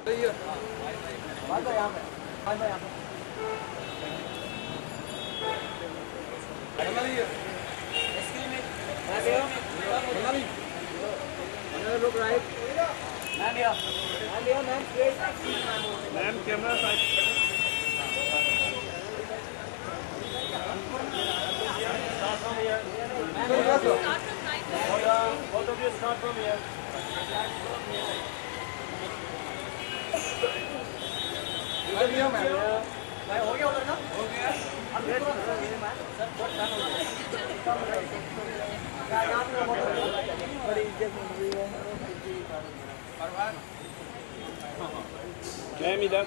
Ma'am camera side हो गया उधर ना हो गया मैम इधर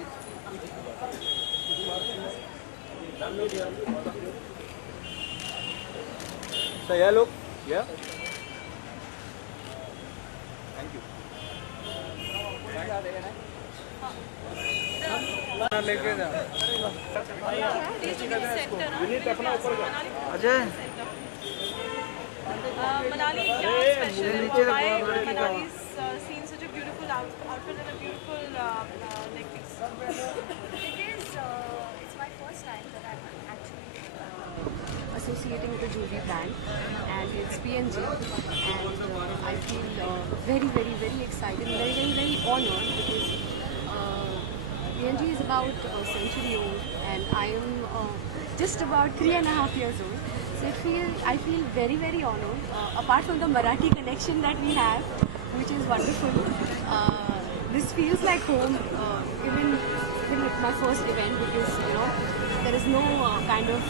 So yeah, look, yeah. Thank you. लेके जा अजय Manali क्या special? Why Manali seen such a beautiful outfit and a beautiful necklace? Because it's my first time that I'm actually associating with a jewelry brand, and it's PNG, and I feel very excited, very honored because PNG is about a century old, and I am just about 3.5 years old. So I feel very honored. Apart from the Marathi connection that we have, which is wonderful, this feels like home. Even with my first event, because there is no kind of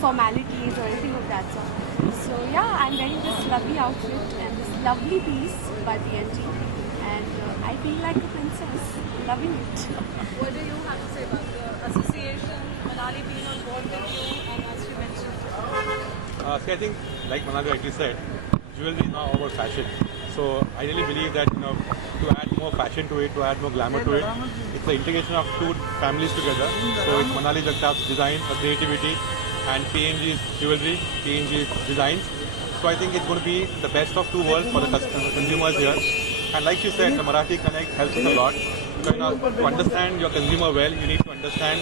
formalities or anything of that sort. So yeah, I'm wearing this lovely outfit and this lovely piece by PNG, and I feel like a princess, loving it. What do you have to say about the association, Manali being on board with you, and as you mentioned? See, I think, like Manali rightly said, jewelry is now about fashion. So I really believe that to add more fashion to it, to add more glamour to it, it's the integration of two families together. So it's Manali Jagtap's design, her creativity, and PNG's jewelry, PNG's designs. So I think it's going to be the best of two worlds for the consumers here. And like you said, the Marathi Connect helps us a lot. So, to understand your consumer well, you need to understand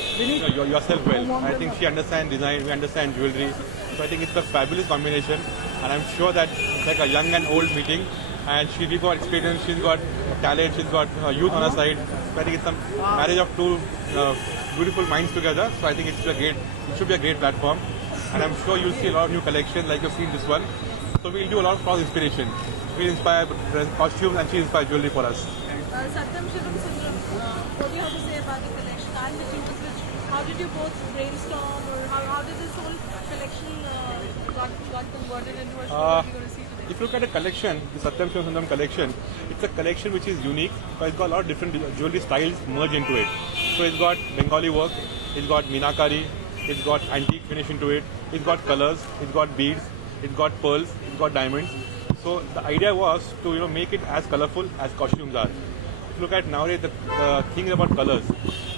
yourself well. I think she understands design, we understand jewelry. So I think it's a fabulous combination, and I'm sure that it's like a young and old meeting. And she's got experience, she's got talent, she's got youth on her side. So I think it's a marriage of two beautiful minds together. So I think it should be a great platform. And I'm sure you'll see a lot of new collections like you've seen this one. So we'll do a lot of cross inspiration. We'll inspire costumes and she inspires jewelry for us. Satyam Shivam Sundaram, what do you have to say about the collection? I'm between the switch. How did you both brainstorm, or how did this whole collection got converted into what we're going to see today? If you look at the collection, the Satyam Shivam Sundaram collection, it's a collection which is unique, but it's got a lot of different jewelry styles merged into it. So it's got Bengali work, it's got Meenakari, it's got antique finish into it, it's got colors, it's got beads, it's got pearls, it's got diamonds. So the idea was to make it as colorful as costumes are. If you look at nowadays, the thing is about colors.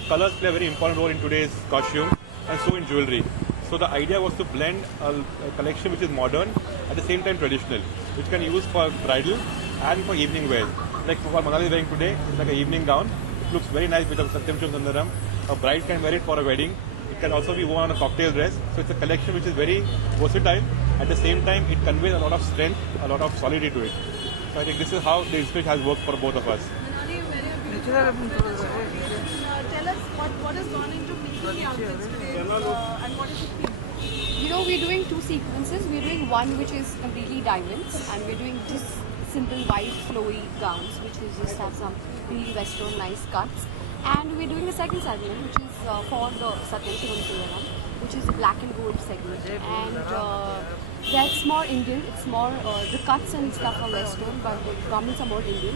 Colors play a very important role in today's costume and so in jewelry. So the idea was to blend a collection which is modern at the same time traditional, which can be used for bridal and for evening wear. Like what Manali is wearing today, it's like an evening gown. It looks very nice with a Satyam Shivam Sundaram. A bride can wear it for a wedding. It can also be worn on a cocktail dress. So it's a collection which is very versatile. At the same time, it conveys a lot of strength, a lot of solidity to it. So I think this is how the inspiration has worked for both of us. Manali, tell us what has gone into making the outfits today, and what is the theme? We're doing two sequences. We're doing one which is completely diamonds, and we're doing just simple white flowy gowns, which is just have some really western nice cuts. And we're doing the second segment, which is for the Satyam Shivam Sundaram, which is the black and gold segment. And that's more Indian. It's more the cuts and stuff are western, but the garments are more Indian.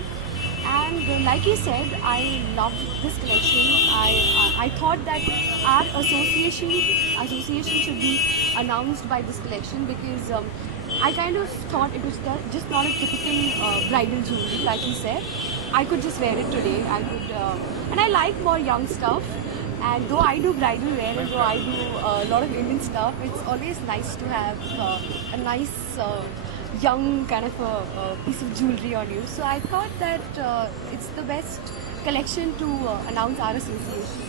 And like you said, I loved this collection. I thought that our association should be announced by this collection, because I kind of thought it was just not a typical bridal jewelry, like you said. I could just wear it today. And I like more young stuff. And though I do bridal wear, and though I do a lot of Indian stuff, it's always nice to have a nice young kind of a piece of jewelry on you. So I thought that it's the best collection to announce our association.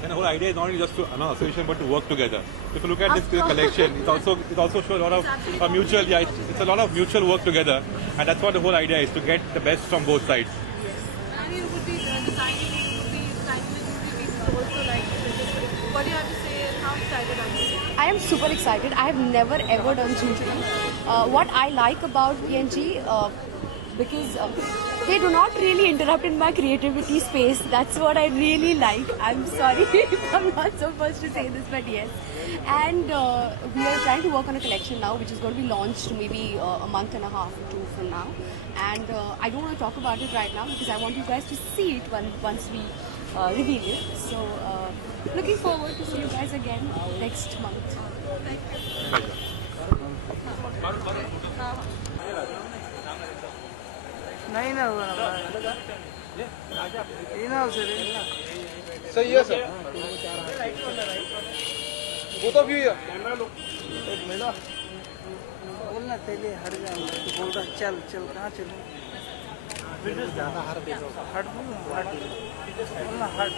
And the whole idea is not only just to announce association, but to work together. If you look at this collection, it also shows a lot of mutual. Yeah, it's a lot of mutual work together, and that's what the whole idea is, to get the best from both sides. And you would be designing, you would be designing the jewelry pieces also like this. What do you have to say and how excited are you? I am super excited. I have never ever done jewelry. What I like about PNG, because they do not really interrupt in my creativity space. That's what I really like. I'm sorry if I'm not supposed to say this, but yes. And we are trying to work on a collection now, which is going to be launched maybe a month and a half or two from now. And I don't want to talk about it right now because I want you guys to see it once we reveal it. So looking forward to see you guys again next month. Pleasure. नहीं ना हुआ ना sir सही है sir वो तो भी बोलना तेरे हट जाऊंगा तो बोल रहा चल चल कहाँ चलूँ हट बोलना हट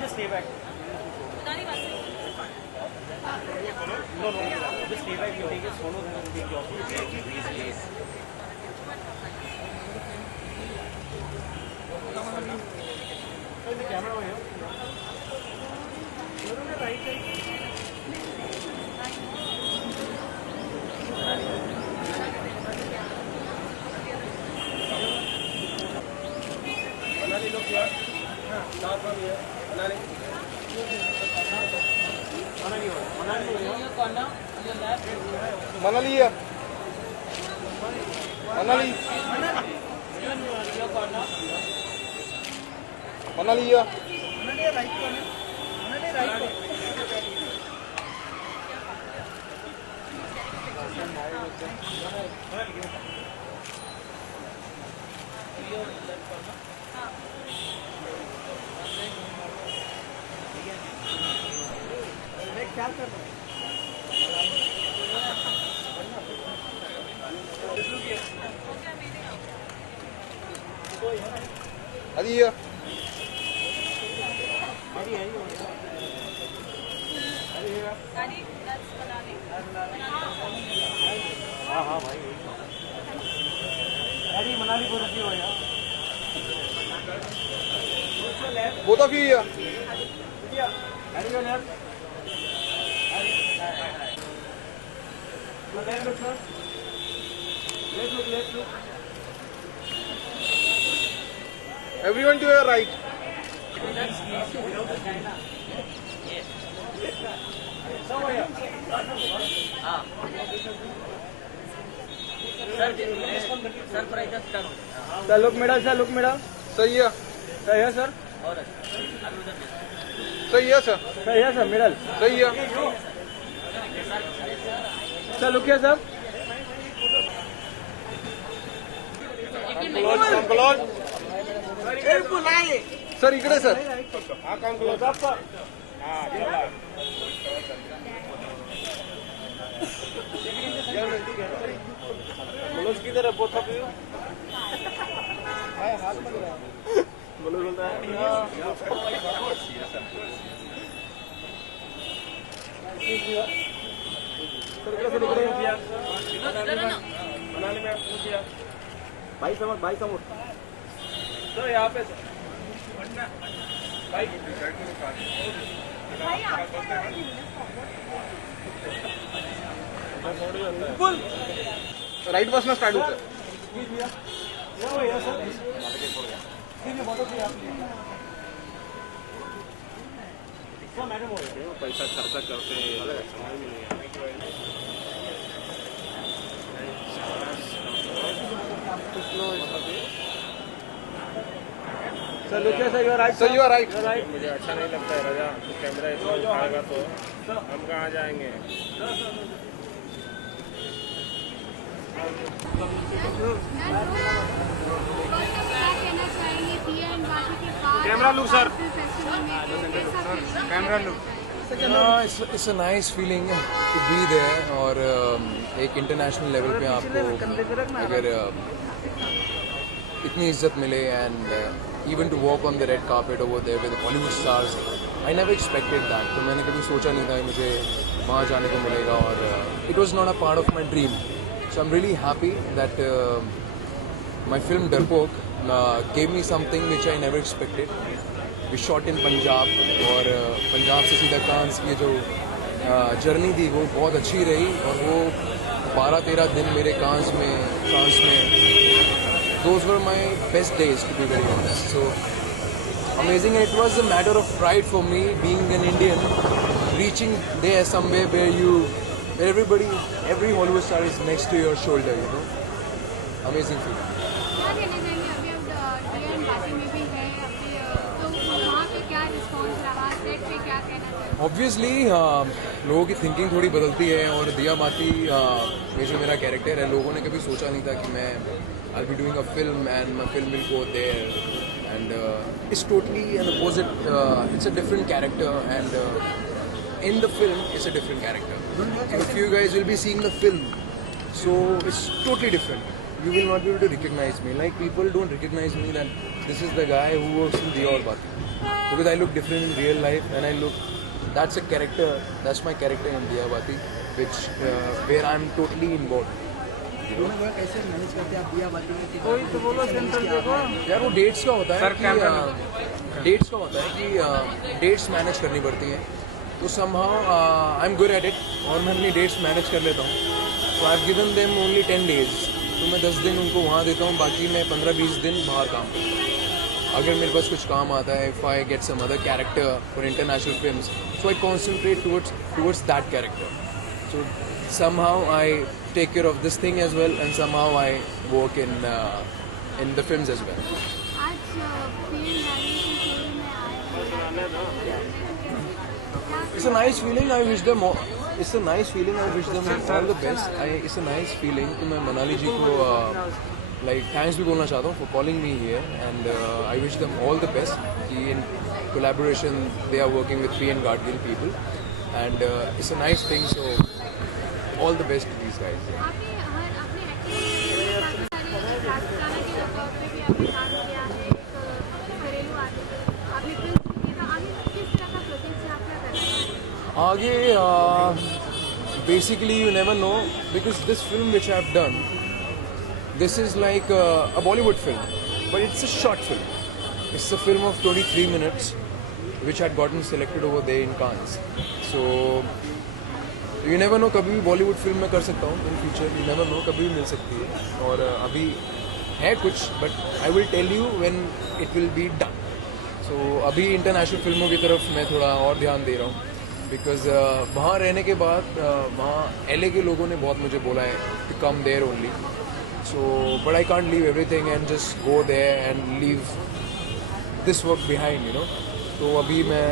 just stay back. No, just stay back. You take a solo, then you take your please. The camera over here. Manali, look here. Start from here. Manali. Manali here. Manali. Manali here. क्या कर रहे अरे ये हाँ हाँ भाई अरे मनाली बहुत अच्छी हो यार वो तो भी है Let's look. Everyone to your right. Sir, look middle. Sir, here. Sir, here, sir. Sir, here, sir. Sir, here, sir. Middle. Sir, here. Sir, look here, sir. Close. Sir, इकडे sir. हाँ, काम close. हाँ, चला. Close किधर है? Both of you. हाय, हाथ में लगा. बोलता है. भाई समोर तो यहाँ पे भाई राइट पास में स्टार्ट होता है पैसा खर्चा करते हैं Sir, look here, sir, you are right. Sir, you are right. मुझे अच्छा नहीं लगता है राजा कैमरा इतना उठाएगा तो हम कहाँ जाएंगे camera look sir camera look It's a nice feeling to be there और एक इंटरनेशनल लेवल पे आपको अगर इतनी इज्जत मिले and even to walk on the red carpet over there with Hollywood stars, I never expected that. तो मैंने कभी सोचा नहीं था कि मुझे वहाँ जाने को मिलेगा और it was not a part of my dream. So I'm really happy that my film Darpok gave me something which I never expected. We shot in Punjab और पंजाब से सीधा कांस की जो जर्नी थी वो बहुत अच्छी रही और वो 12-13 दिन मेरे कांस में those were my best days, to be very honest. So amazing, and it was a matter of pride for me being an Indian, reaching there somewhere where every Hollywood star is next to your shoulder, you know. Amazing feeling. क्या कहना चाहेंगे अभी अब DN बाती में भी है अभी तो वहाँ पे क्या रिस्पॉन्स रहा सेट पे क्या कहना चाहेंगे? ऑब्वियसली लोगों की थिंकिंग थोड़ी बदलती है और दिया बाती ये जो मेरा कैरेक्टर है लोगों ने कभी सोचा नहीं था कि मैं I'll be doing a film and my film will go there and it's totally an opposite, it's a different character and in the film it's a different character. So if you guys will be seeing the film, so it's totally different. You will not be able to recognize me. Like people don't recognize me that this is the guy who works in Diya aur Baati. Because I look different in real life and that's a character, that's my character in Diya Baati, which where I'm totally involved. कैसे manage करते हैं आप दिया बाती में? कोई तो बोलो सेंटर देखो यार वो डेट्स का होता है कि डेट्स मैनेज करनी पड़ती हैं तो somehow I am good at it और मैं अपनी डेट्स मैनेज कर लेता हूँ. तो आई have given them only 10 days, तो मैं 10 दिन उनको वहाँ देता हूँ, बाकी मैं 15-20 दिन बाहर काम करता हूँ. अगर मेरे पास कुछ काम आता है, if I get some other character for international films, so I concentrate towards that character. So somehow I take care of this thing as well and somehow I work in the films as well. आज PM rally की film में आए हैं. It's a nice feeling. I wish them all. It's a nice feeling. I wish them all the best. It's a nice feeling. तो मैं मनाली जी को like thanks भी बोलना चाहता हूँ for calling me here and I wish them all the best. कि in collaboration they are working with PN Guardian people and it's a nice thing. So all the best to these guys. आपने अपने acting में काफ़ी सारे राजस्थान के लोगों पे भी आपने काम किया है, एक घरेलू आदमी आपने फिल्म की, तो आगे किस तरह का प्रोजेक्ट से आप क्या कर रहे हैं? आगे basically you never know because this film which I have done, this is like a Bollywood film, but it's a short film. It's a film of 23 minutes which had gotten selected over there in Cannes. So you never know, कभी भी Bollywood film में कर सकता हूँ in future. You never know, कभी भी मिल सकती है और अभी है कुछ, but I will tell you when it will be done. So अभी इंटरनेशनल फिल्मों की तरफ मैं थोड़ा और ध्यान दे रहा हूँ बिकॉज वहाँ रहने के बाद वहाँ LA के लोगों ने बहुत मुझे बोला है to come there only. So but I can't leave everything and just go there and leave this work behind, you know. तो अभी मैं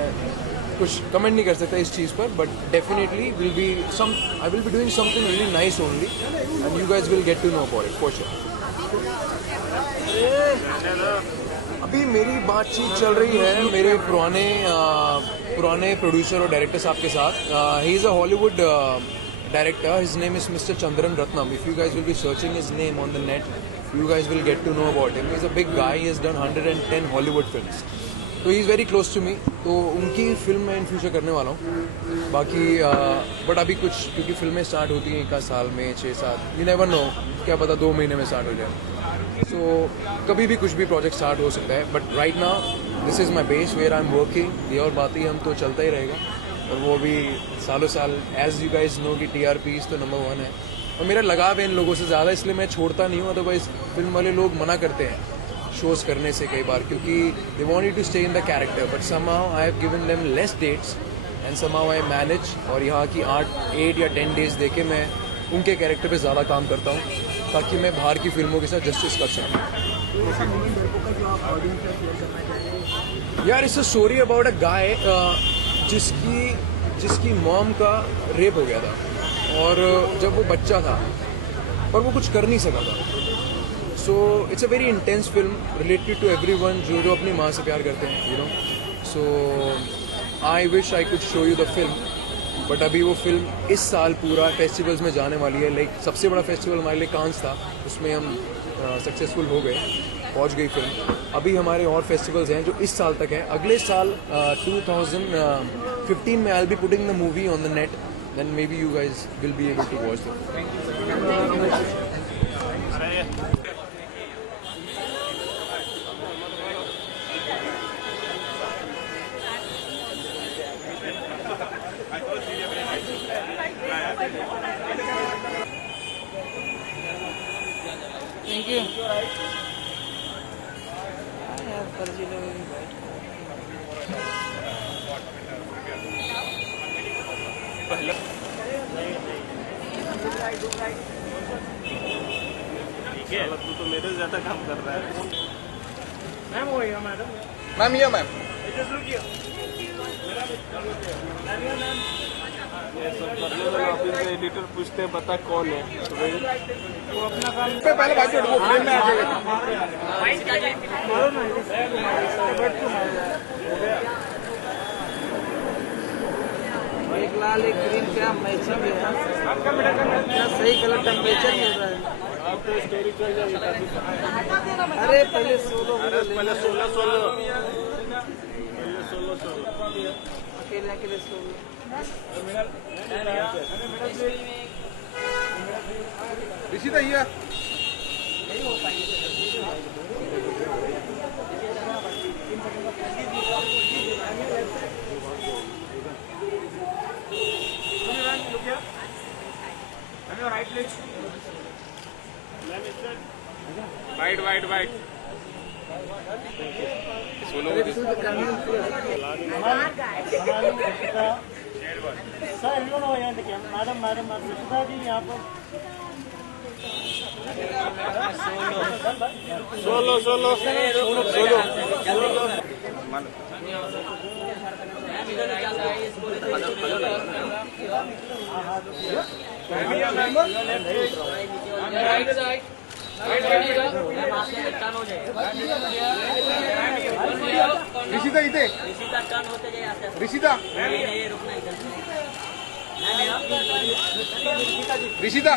कुछ कमेंट नहीं कर सकता इस चीज़ पर, but definitely I will be doing something really nice only and you guys will get to know about it for sure. अभी मेरी बातचीत चल रही है मेरे पुराने प्रोड्यूसर और डायरेक्टर साहब के साथ. He is a Hollywood director. His name is mister Chandran Ratnam. If you guys will B searching his name on the net, you guys will get to know about him. He's a big guy. He has done 110 Hollywood films. तो he is very close to me. तो उनकी film मैं in future करने वाला हूँ. बाकी but अभी कुछ क्योंकि फिल्में स्टार्ट होती हैं 1 साल में 6-7, यू नेवर नो, क्या पता 2 महीने में स्टार्ट हो जाए. सो कभी भी कुछ भी प्रोजेक्ट स्टार्ट हो सकता है, but right now this is my base where I am working. ये और बात ही हम तो चलता ही रहेगा और वो भी सालों साल. एज यू गाइज नो कि TRPs तो नंबर 1 है और मेरा लगाव है इन लोगों से ज़्यादा, इसलिए मैं छोड़ता नहीं हूँ. अदरवाइज फिल्म वाले लोग मना करते हैं शोज करने से कई बार क्योंकि they want you to stay in the character, but somehow I have given them less dates and somehow I manage. और यहाँ की 8 या 10 डेज देके मैं उनके कैरेक्टर पे ज़्यादा काम करता हूँ ताकि मैं बाहर की फिल्मों के साथ जस्टिस कर सकूँ. यार it's a story about a guy जिसकी मॉम का रेप हो गया था और जब वो बच्चा था पर वो कुछ कर नहीं सका था. So it's a very intense film related to everyone जो अपनी माँ से प्यार करते हैं, you know. So I wish I could show you the film, but अभी वो फिल्म इस साल पूरा फेस्टिवल्स में जाने वाली है। लाइक सबसे बड़ा फेस्टिवल हमारे लिए कांस था, उसमें हम सक्सेसफुल हो गए, पहुंच गई फिल्म। अभी हमारे और फेस्टिवल्स हैं जो इस साल तक हैं। अगले साल 2015 में I will be putting the movie on the net, then maybe you guys will be able to watch the. Thank you. तू तो मेरे से ज्यादा काम कर रहा है। मैम हो गया मैडम। मैम ये मैम ये सब करने वाला ऑफिस का एडिटर पूछते हैं बता कौन है, तो भाई वो अपना काम पे पहले भाई वो फ्रेम में आ जाएगा। मारो ना, बैठ के मारो। एक लाल एक ग्रीन क्या मैचिंग है, क्या सही कलर टेम्परेचर मिल रहा है। आप तो स्टोरी चल जाएगी। अरे पहले सोलो पहले 16 अकेले अकेले सोलो। ऋषिता ये वाइट सोलो ऋषिता इथे ऋषिता ऋषिता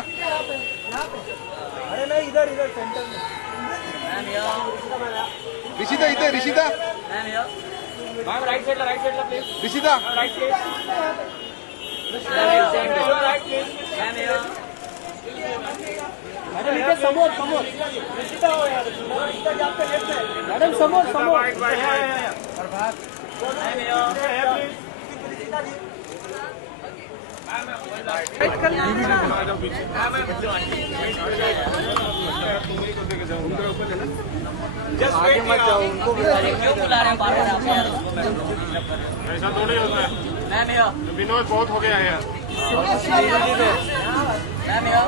अरे नहीं इधर इधर सेंटर में। ऋषिता इथे ऋषिता मैम राइट साइड ला please. Rishita right please. Madam इधर समोर ऋषिता हो यार, ऋषिता जाते लेफ्ट है मैडम, समोर प्रभात आगे मत जाओ, उनको क्यों बुला रहे हैं बार बार आप यार। ऐसा थोड़ी होता है। मैम यार विनोद बहुत हो गया है यार। मैम यार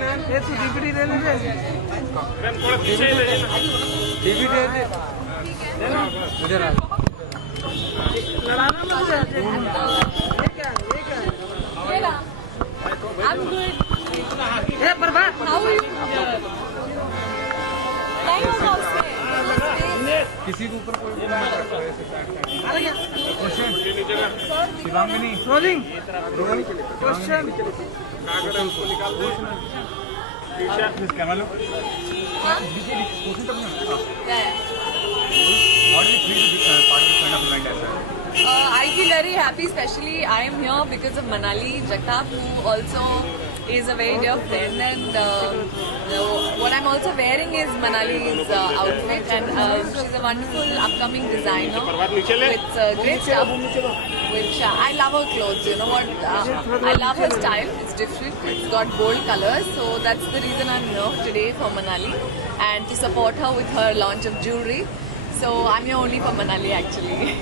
मैम ये तो डीवीडी ले लीजिए। मैम थोड़ा पीछे ही ले जाना। डीवीडी देना इधर आ। लड़ाना मुझे। ये क्या है? I'm good. ये प्रभात How are you? Thanks for staying. किसी के ऊपर कोई शिवांगिनी रोलिंग क्वेश्चन कैमरा लो। I feel very happy, especially I am here because of Manali Jagtap, who also is a very dear friend, and what I'm also wearing is Manali's outfit, and she's a wonderful upcoming designer with great stuff, which I love her clothes, you know what, I love her style, it's different, it's got bold colors, so that's the reason I'm here today for Manali, and to support her with her launch of jewelry. So I'm here only for Manali actually.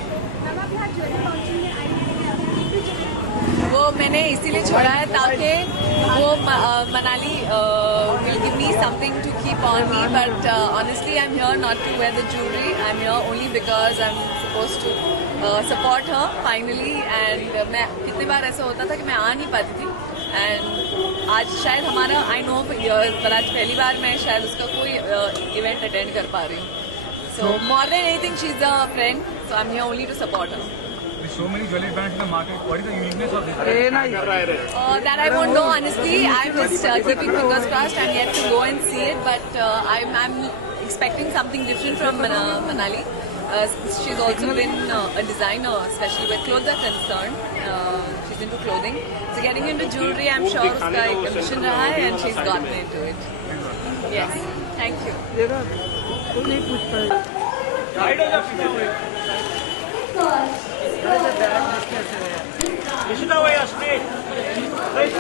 वो मैंने इसीलिए छोड़ा है ताकि वो Manali will give me something to keep on me, but honestly I'm here not to wear the jewelry, I'm here only because I'm supposed to support her finally, and मैं कितनी बार ऐसा होता था कि मैं आ नहीं पाती थी, and आज शायद हमारा I know for years, पर आज पहली बार मैं शायद उसका कोई इवेंट अटेंड कर पा रही हूँ, So more than anything, she's a friend. So I'm here only to support her. With so many jewelry brands in the market, what is the uniqueness of this? That I won't know honestly. I'm just keeping fingers crossed. I'm yet to go and see it, but I'm expecting something different from Manali. She's also been a designer, especially where clothes are concerned. She's into clothing. So getting into jewelry, I'm sure uska ek ambition raha hai, and she's got me into it. Yes, thank you. Listen away, straight. Straight.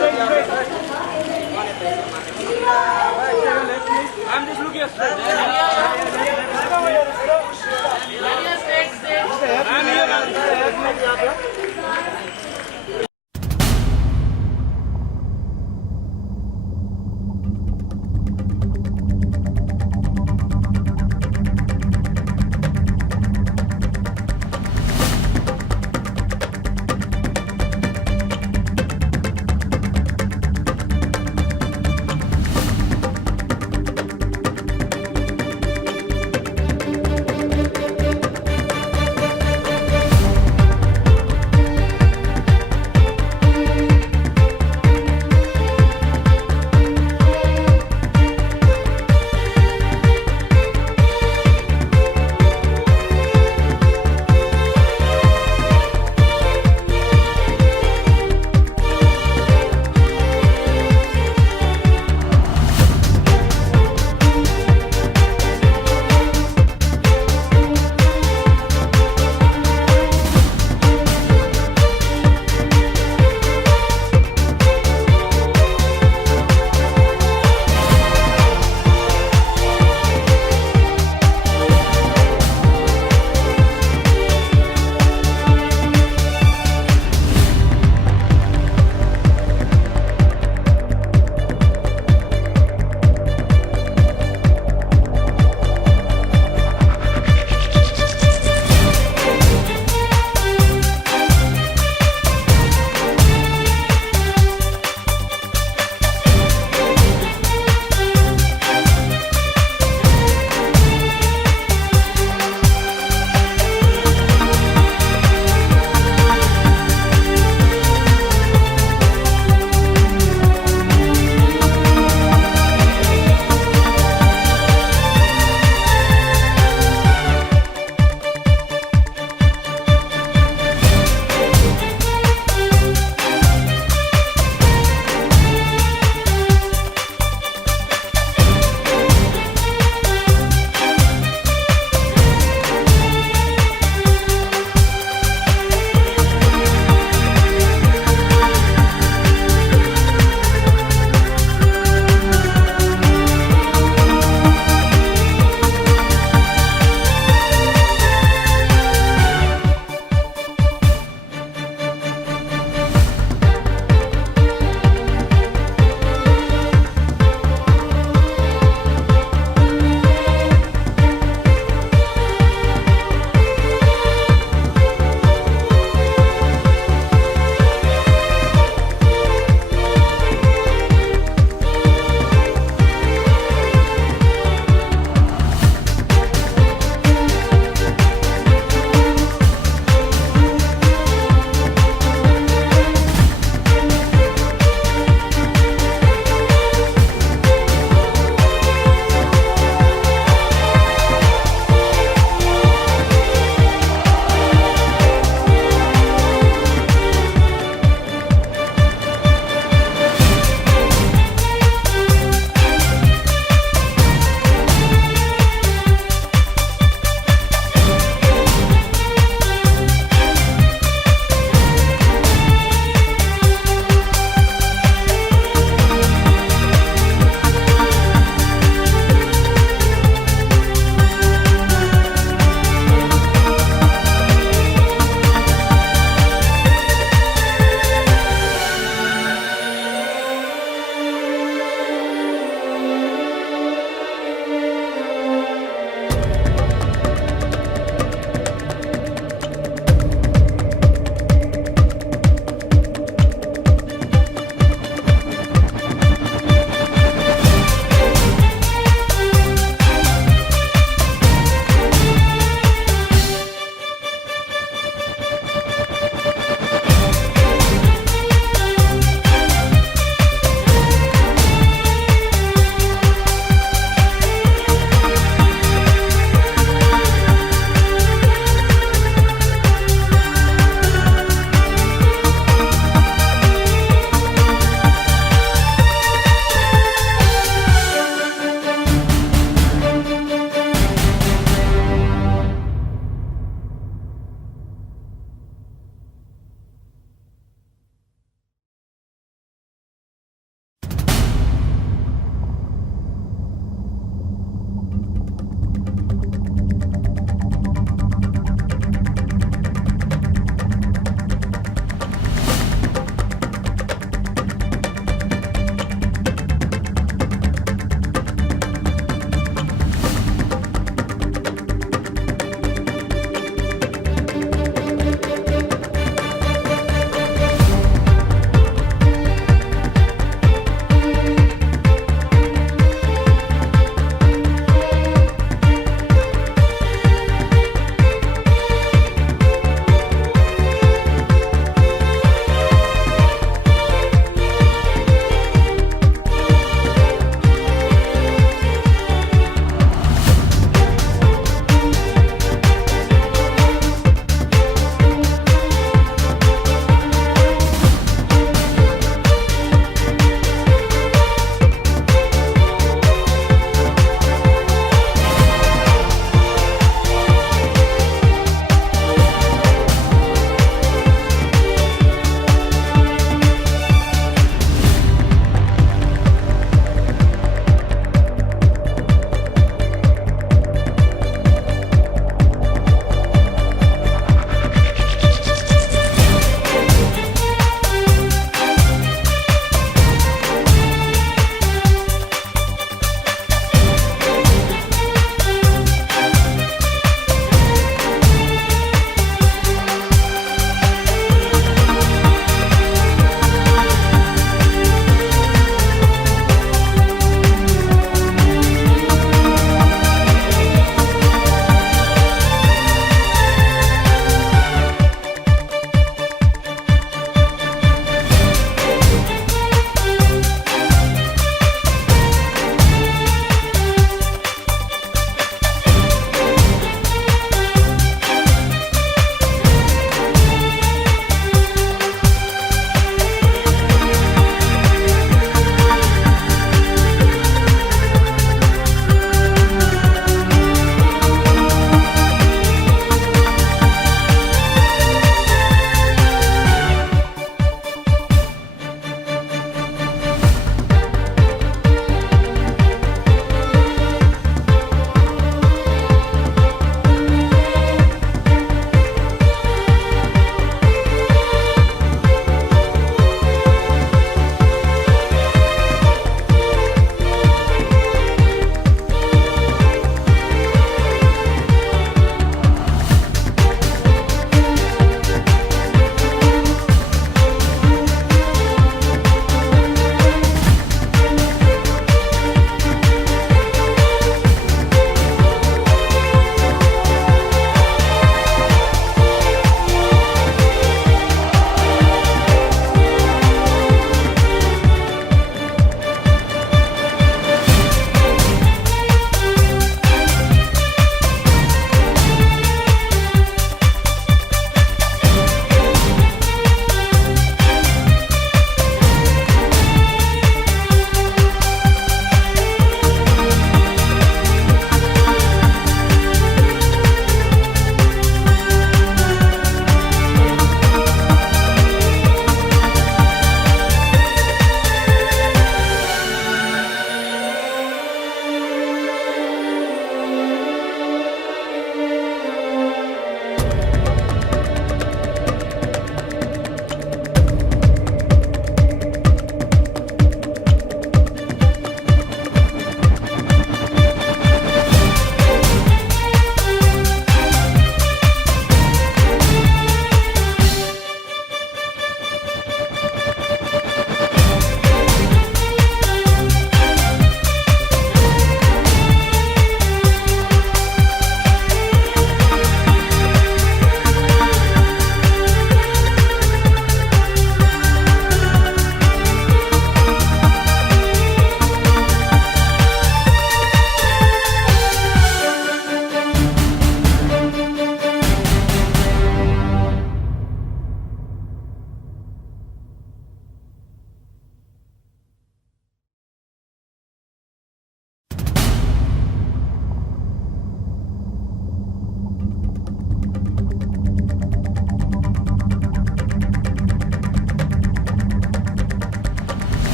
I'm just looking straight.